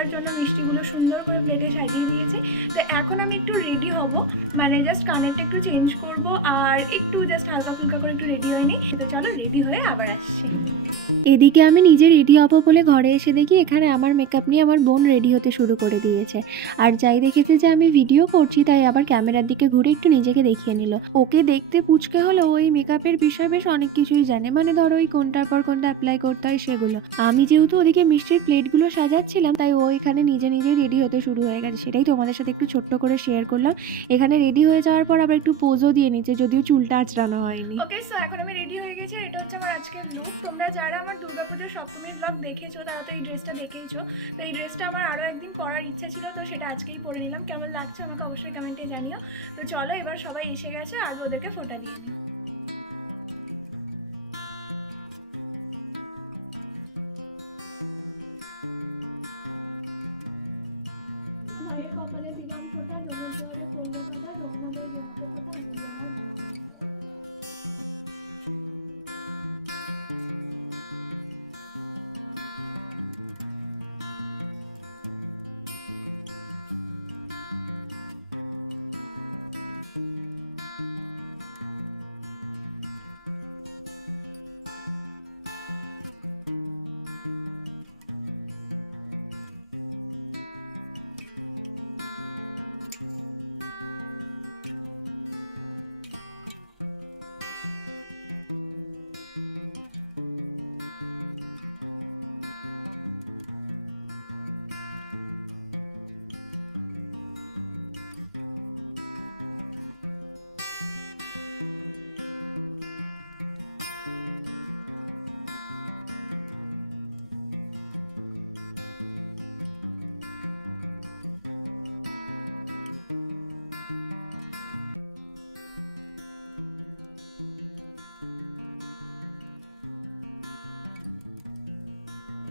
সবার জন্য মিষ্টিগুলো সুন্দর করে প্লেটে সাজিয়ে দিয়েছি। তো এখন আমি একটু রেডি হব। মানে জাস্ট কানেরটা একটু চেঞ্জ করব আর একটু জাস্ট হালকা ফুলকা করে একটু রেডি হয়ে নিই। তো চলো রেডি হয়ে আবার আসছি। এদিকে আমি নিজে রেডি হব বলে ঘরে এসে দেখি এখানে আমার মেকআপ নিয়ে আমার বোন রেডি হতে শুরু করে দিয়েছে। আর যাই দেখেছে যে আমি ভিডিও করছি, তাই আবার ক্যামেরার দিকে ঘুরে একটু নিজেকে দেখিয়ে নিল। ওকে দেখতে কুচকে হলে ওই মেকআপের বিষয়ে বেশ অনেক কিছুই জানে। মানে ধরো ওই কোনটার পর কোনটা অ্যাপ্লাই করতে হয় সেগুলো। আমি যেহেতু ওদিকে মিষ্টির প্লেটগুলো সাজাচ্ছিলাম, তাই ও এখানে নিজে নিজেই রেডি হতে শুরু হয়ে গেছে। সেটাই তোমাদের সাথে একটু ছোট্ট করে শেয়ার করলাম। এখানে রেডি হয়ে যাওয়ার পর আবার একটু পোজও দিয়ে নিচ্ছে, যদিও চুলটা আঁচড়ানো হয়নি। ওকে সো এখন আমি রেডি হয়ে গেছি এটা হচ্ছে আমার আজকের লুক তোমরা যারা আমার দুর্গাপুজোর সপ্তমীর ব্লগ দেখেছ, তারা তো এই ড্রেসটা দেখেইছো। তো এই ড্রেসটা আমার আরও একদিন পরার ইচ্ছা ছিল, তো সেটা আজকেই পরে নিলাম। কেমন লাগছে আমাকে অবশ্যই কমেন্টে জানিও। তো চলো, এবার সবাই এসে গেছে আর ওদেরকে ফোটা দিই।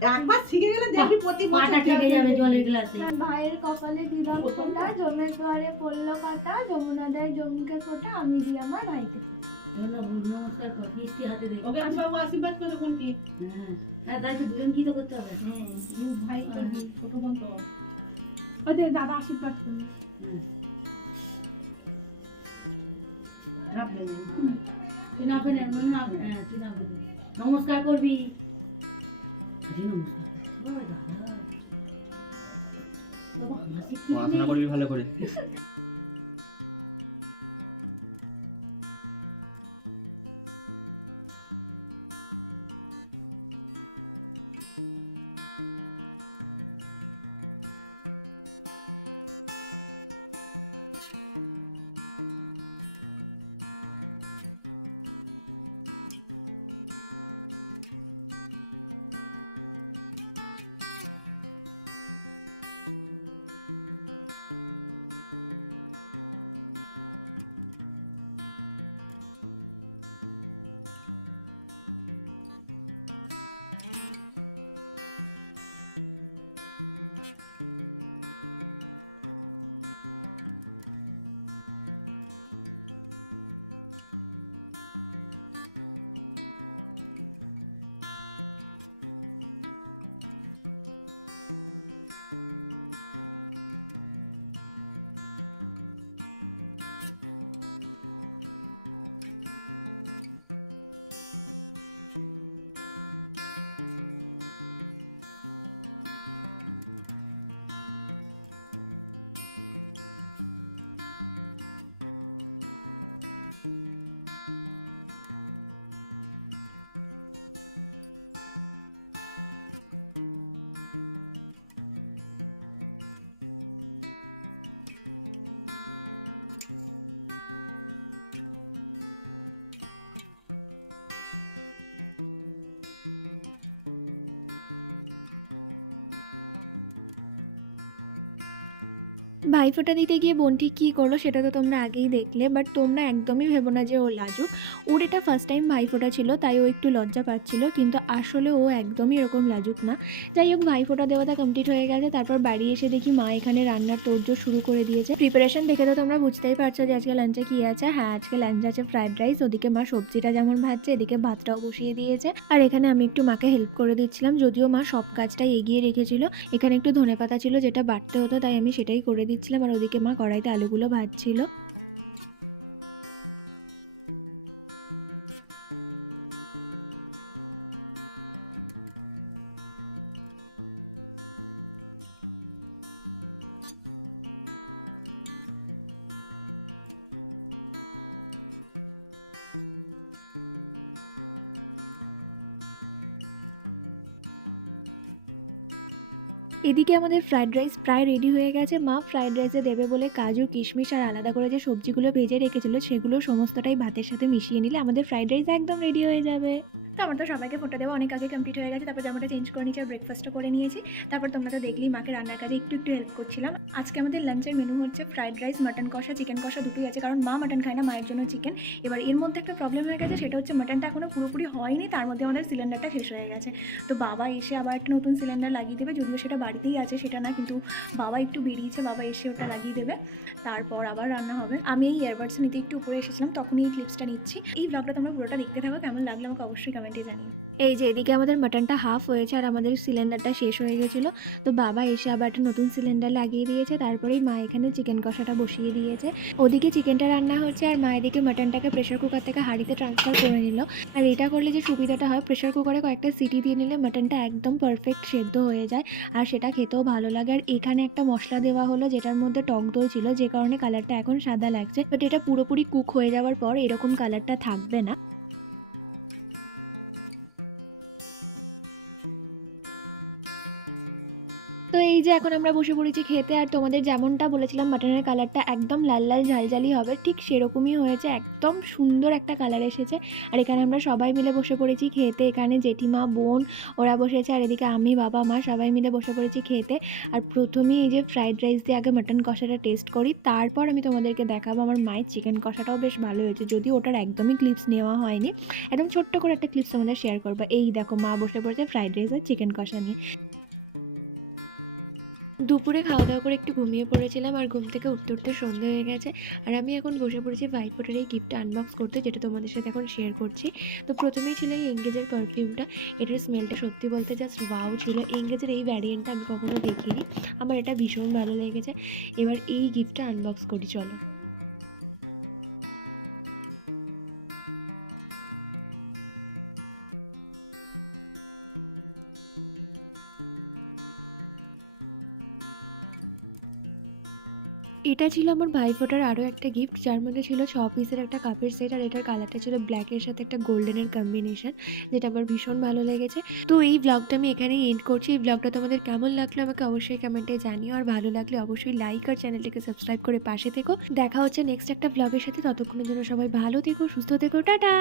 একবার শিখে গেলে দেখবি প্রতি বছর যাবে জলের গ্লাসে। ভাইয়ের কপালে দিলাম ফোঁটা জমের দুয়ারে পড়ল কথা যমুনা দেয় জমুকে ফোঁটা আমি দিই আমার ভাইকে। ধন্যবাদ নমস্কার মিষ্টি হাতে দে ওকে আমি বাবু আশীর্বাদ করে কোন কি হ্যাঁ হ্যাঁ তাই দুজন কি তো করতে হবে? হ্যাঁ ভাই ছোট বোন আচ্ছা দাদা আশীর্বাদ করবি রাখবে না। তুই না পেলে না হ্যাঁ তুই না পেলে নমস্কার করবি। পড়াশোনা করবি ভালো করে ভাইফোঁটা দিতে গিয়ে বোন ঠিক কী করল সেটা তো তোমরা আগেই দেখলে বাট তোমরা একদমই ভেবো না যে ও লাজুক। ওর এটা ফার্স্ট টাইম ভাইফোঁটা ছিল তাই ও একটু লজ্জা পাচ্ছিল, কিন্তু আসলে ও একদমই এরকম লাজুক না। যাই হোক ভাইফোঁটা দেওয়াটা কমপ্লিট হয়ে গেছে, তারপর বাড়ি এসে দেখি মা এখানে রান্না করতে শুরু করে দিয়েছে। প্রিপারেশন দেখে তো তোমরা বুঝতেই পারছ যে আজকে লাঞ্চে কি আছে। হ্যাঁ আজকে লাঞ্চে আছে ফ্রাইড রাইস ওদিকে মা সবজিটা যেমন ভাজছে, এদিকে ভাতটাও বসিয়ে দিয়েছে। আর এখানে আমি একটু মাকে হেল্প করে দিচ্ছিলাম, যদিও মা সব কাজটাই এগিয়ে রেখেছিল। এখানে একটু ধনে পাতা ছিল, যেটা বাটতে হতো, তাই আমি সেটাই করে দিচ্ছিলাম, আর ওদিকে মা কড়াইতে আলুগুলো ভাজছিল। এদিকে আমাদের ফ্রাইড রাইস প্রায় রেডি হয়ে গেছে। মা ফ্রাইড রাইসে দেবে বলে কাজু, কিশমিশ আর আলাদা করে যে সবজিগুলো ভেজে রেখেছিল সেগুলো সমস্তটাই ভাতের সাথে মিশিয়ে নিলে আমাদের ফ্রাইড রাইস একদম রেডি হয়ে যাবে। তো আমার তো সবাইকে ফোটা দেওয়া অনেক আগে কমপ্লিট হয়ে গেছে। তারপর জামাটা চেঞ্জ করে নিয়েছি ব্রেকফাস্টও করে নিয়েছি। তারপর তোমরা তো দেখলি মাকে রান্নার কাজে একটু একটু হেল্প করছিলাম। আজকে আমাদের লাঞ্চের মেনু হচ্ছে ফ্রাইড রাইস মাটন কষা চিকেন কষা দুটোই আছে। কারণ মা মাটন খায় না, মায়ের জন্য চিকেন এবার এর মধ্যে একটা প্রবলেম হয়ে গেছে, সেটা হচ্ছে মাটনটা এখনও পুরোপুরি হয়নি, তার মধ্যে আমাদের সিলিন্ডারটা শেষ হয়ে গেছে। তো বাবা এসে আবার একটা নতুন সিলিন্ডার লাগিয়ে দেবে, যদিও সেটা বাড়িতেই আছে, সেটা না কিন্তু বাবা একটু বেরিয়েছে, বাবা এসে ওটা লাগিয়ে দেবে, তারপর আবার রান্না হবে। আমি এই এয়ারবাডস নিতে একটু উপরে এসেছিলাম, তখনই এই ক্লিপসটা নিচ্ছি। এই ব্লগটা তোমরা পুরোটা দেখতে থাকো, কেমন লাগল আমাকে অবশ্যই কমেন্টে জানিও। এই যে এদিকে আমাদের মাটনটা হাফ হয়েছে আর আমাদের সিলিন্ডারটা শেষ হয়ে গেছিল তো বাবা এসে আবার একটা নতুন সিলিন্ডার লাগিয়ে দিয়েছে তারপরেই মা এখানে চিকেন কষাটা বসিয়ে দিয়েছে। ওদিকে চিকেনটা রান্না হচ্ছে আর মা এদিকে মাটনটাকে প্রেশার কুকার থেকে হাঁড়িতে ট্রান্সফার করে নিল। আর এটা করলে যে সুবিধাটা হয় প্রেশার কুকারে কয়েকটা সিটি দিয়ে নিলে মাটনটা একদম পারফেক্ট সেদ্ধ হয়ে যায়। আর সেটা খেতেও ভালো লাগে। আর এখানে একটা মশলা দেওয়া হলো, যেটার মধ্যে দই ছিল, যে কারণে কালারটা এখন সাদা লাগছে। বাট এটা পুরোপুরি কুক হয়ে যাওয়ার পর এরকম কালারটা থাকবে না। এই যে এখন আমরা বসে পড়েছি খেতে, আর তোমাদের যেমনটা বলেছিলাম মাটনের কালারটা একদম লাল লাল ঝালঝালি হবে, ঠিক সেরকমই হয়েছে, একদম সুন্দর একটা কালার এসেছে। আর এখানে আমরা সবাই মিলে বসে পড়েছি খেতে, এখানে জেঠিমা, বোন, ওরা বসেছে, আর এদিকে আমি, বাবা, মা সবাই মিলে বসে পড়েছি খেতে। আর প্রথমেই এই যে ফ্রাইড রাইস দিয়ে আগে মাটন কষাটা টেস্ট করি, তারপর আমি তোমাদেরকে দেখাবো আমার মায়ের চিকেন কষাটাও বেশ ভালো হয়েছে, যদিও ওটার একদমই ক্লিপস নেওয়া হয়নি। একদম ছোট্ট করে একটা ক্লিপস তোমাদের শেয়ার করব। এই দেখো, মা বসে পড়েছে ফ্রাইড রাইস আর চিকেন কষা নিয়ে। দুপুরে খাওয়া দাওয়া করে একটু ঘুমিয়ে পড়েছিলাম আর ঘুম থেকে উঠতে উঠতে সন্ধ্যা হয়ে গেছে। আর আমি এখন বসে পড়েছি বাইক করে এই গিফটটা আনবক্স করতে, যেটা তোমাদের সাথে এখন শেয়ার করছি। তো প্রথমেই ছিল এই এঙ্গেজের পারফিউমটা এটার স্মেলটা সত্যি বলতে জাস্ট বাউ ছিল। এঙ্গেজের এই ভ্যারিয়েন্টটা আমি কখনো দেখিনি। আমার এটা ভীষণ ভালো লেগেছে। এবার এই গিফটটা আনবক্স করি, চলো। এটা ছিল আমার ভাইফোঁটার আরও একটা গিফট যার মধ্যে ছিল ছ পিসের একটা কাপের সেট আর এটার কালারটা ছিল ব্ল্যাকের সাথে একটা গোল্ডেনের কম্বিনেশন যেটা আমার ভীষণ ভালো লেগেছে। তো এই ব্লগটা আমি এখানেই এন্ড করছি। এই ব্লগটা তোমাদের কেমন লাগল আমাকে অবশ্যই কমেন্টে জানিও। আর ভালো লাগলে অবশ্যই লাইক আর চ্যানেলটিকে সাবস্ক্রাইব করে পাশে থেকো। দেখা হচ্ছে নেক্সট একটা ব্লগের সাথে। ততক্ষণের জন্য সবাই ভালো থেকো, সুস্থ থেকো, টাটা!